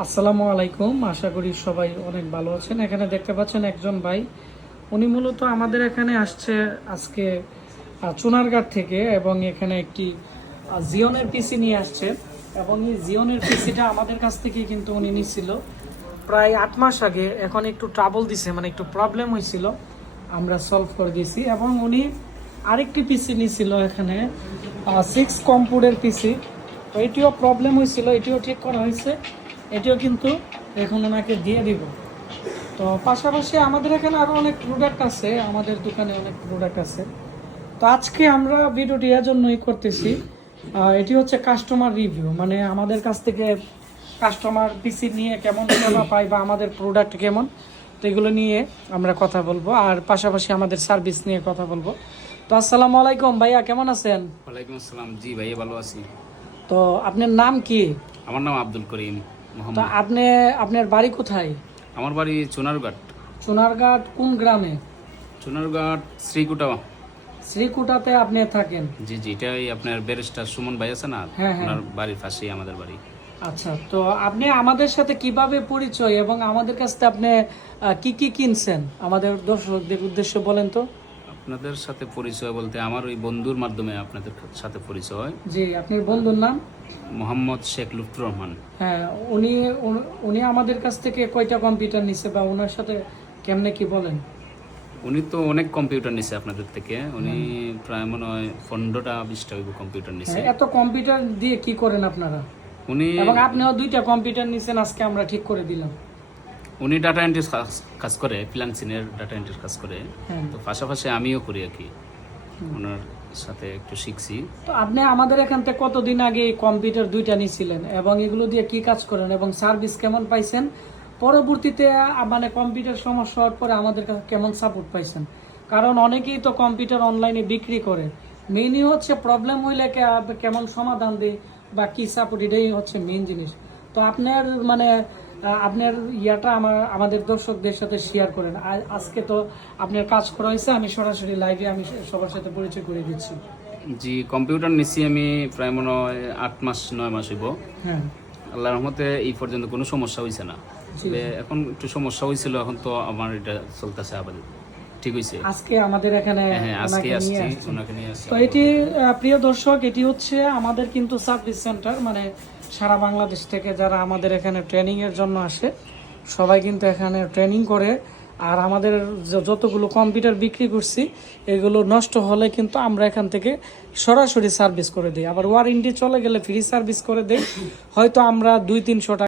আসসালামু আলাইকুম, আশা করি সবাই অনেক ভালো আছেন। এখানে দেখতে পাচ্ছেন একজন ভাই, উনি মূলত আমাদের এখানে আসছে আজকে চুনারঘাট থেকে, এবং এখানে একটি জিওনের পিসি নিয়ে আসছে। এবং এই জিওনের পিসিটা আমাদের কাছ থেকে কিন্তু উনি নিছিল প্রায় 8 মাস আগে। এখন একটু ট্রাবল দিছে, মানে একটু প্রবলেম হয়েছিল, আমরা সলভ করে দিয়েছি। এবং উনি আরেকটি পিসি নিছিল এখানে 6 কম্পুটের পিসি, তো এটিও প্রবলেম হয়েছিল, এটিও ঠিক করা হয়েছে, এটিও কিন্তু এখন ওনাকে দিয়ে দিব। তো পাশাপাশি আমাদের এখানে আরও অনেক প্রোডাক্ট আছে, আমাদের দোকানে অনেক প্রোডাক্ট আছে। তো আজকে আমরা ভিডিওটি এর জন্যই করতেছি, এটি হচ্ছে কাস্টমার রিভিউ, মানে আমাদের কাছ থেকে কাস্টমার পিসি নিয়ে কেমন সেবা পায় বা আমাদের প্রোডাক্ট কেমন, তো এগুলো নিয়ে আমরা কথা বলবো, আর পাশাপাশি আমাদের সার্ভিস নিয়ে কথা বলবো। তো আসসালামু আলাইকুম ভাইয়া, কেমন আছেন? ওয়ালাইকুম আসসালাম। জি ভাইয়া, ভালো আছি। তো আপনার নাম কি? আমার নাম আব্দুল করিম তো মোহাম্মদ। আপনার বাড়ি কোথায়? আমার বাড়ি চুনারঘাট। সোনারঘাট কোন গ্রামে? চুনারঘাট শ্রীকুটা। শ্রীকুটাতে আপনি থাকেন? জি জি, এটাই আপনার ব্যারিস্টার সুমন ভাই আছে না, হ্যাঁ, হ্যাঁ। ওনার বাড়ির পাশেই আমাদের বাড়ি। আচ্ছা, তো আপনি আমাদের সাথে কিভাবে পরিচয় এবং আমাদের কাছ থেকে আপনি কি কি কিনছেন আমাদের দর্শকদের উদ্দেশ্যে বলেন তো। আপনাদের সাথে পরিচয় বলতে আমার ওই বন্ধুর মাধ্যমে আপনাদের সাথে পরিচয়। জি, আপনার বন্ধুর নাম? মোহাম্মদ শেখ লুৎফুর রহমান। হ্যাঁ, উনি আমাদের কাছ থেকে কয়টা কম্পিউটার নিছে বা ওনার সাথে কেমনে কি বলেন? উনি তো অনেক কম্পিউটার নিছে আপনাদের থেকে, উনি প্রায় মনে হয় 15টা 20টা কম্পিউটার নিছে। হ্যাঁ, এত কম্পিউটার দিয়ে কি করেন আপনারা? উনি এবং আপনিও 2টা কম্পিউটার নিছেন, আজকে আমরা ঠিক করে দিলাম। উনি ডাটা এন্ট্রির কাজ করে, ফ্রিল্যান্সিংয়ের ডাটা এন্ট্রির কাজ করে। হ্যাঁ। তো পাশাপাশি আমিও করি আর কি, ওনার সাথে একটু শিখছি। তো আপনি আমাদের এখান থেকে কতদিন আগে এই কম্পিউটার 2টা নিয়েছিলেন এবং এগুলো দিয়ে কি কাজ করেন এবং সার্ভিস কেমন পাইছেন? পরবর্তীতে মানে কম্পিউটার সমস্যা হওয়ার পরে আমাদের কাছে কেমন সাপোর্ট পাইছেন? কারণ অনেকেই তো কম্পিউটার অনলাইনে বিক্রি করে, মেইনই হচ্ছে প্রবলেম হইলে কেমন সমাধান দেয় বা কি সাপোর্ট, এটাই হচ্ছে মেইন জিনিস। তো আপনার মানে আপনার ইয়াটা আমাদের দর্শকদের সাথে শেয়ার করেন। আজকে তো আপনার কাজ করা হয়েছে, আমি সরাসরি লাইভে আমি সবার সাথে পরিচয় করে দিচ্ছি। জি, কম্পিউটার নিছি আমি প্রায় মনে হয় 8 মাস 9 মাস হইব। হ্যাঁ, আল্লাহর রহমতে এই পর্যন্ত কোনো সমস্যা হয়েছে না। জি। তবে এখন একটু সমস্যা হয়েছিল, এখন তো আমার এটা চলতেছে আবার ঠিক হয়েছে। আজকে আমাদের এখানে হ্যাঁ, আজকে ওনাকে নিয়ে আসছি, আসছি। ওনাকে নিয়ে আসছি। তো এটি প্রিয় দর্শক, এটি হচ্ছে আমাদের কিন্তু সার্ভিস সেন্টার, মানে সারা বাংলাদেশ থেকে যারা আমাদের এখানে ট্রেনিং এর জন্য আসে সবাই কিন্তু এখানে ট্রেনিং করে। আর আমাদের যতগুলো কম্পিউটার বিক্রি করছি এগুলো নষ্ট হলে কিন্তু আমরা এখান থেকে সরাসরি সার্ভিস করে দিই, আবার ওয়ারেন্টি চলে গেলে ফ্রি সার্ভিস করে দিই। হয়তো আমরা 200-300 টাকা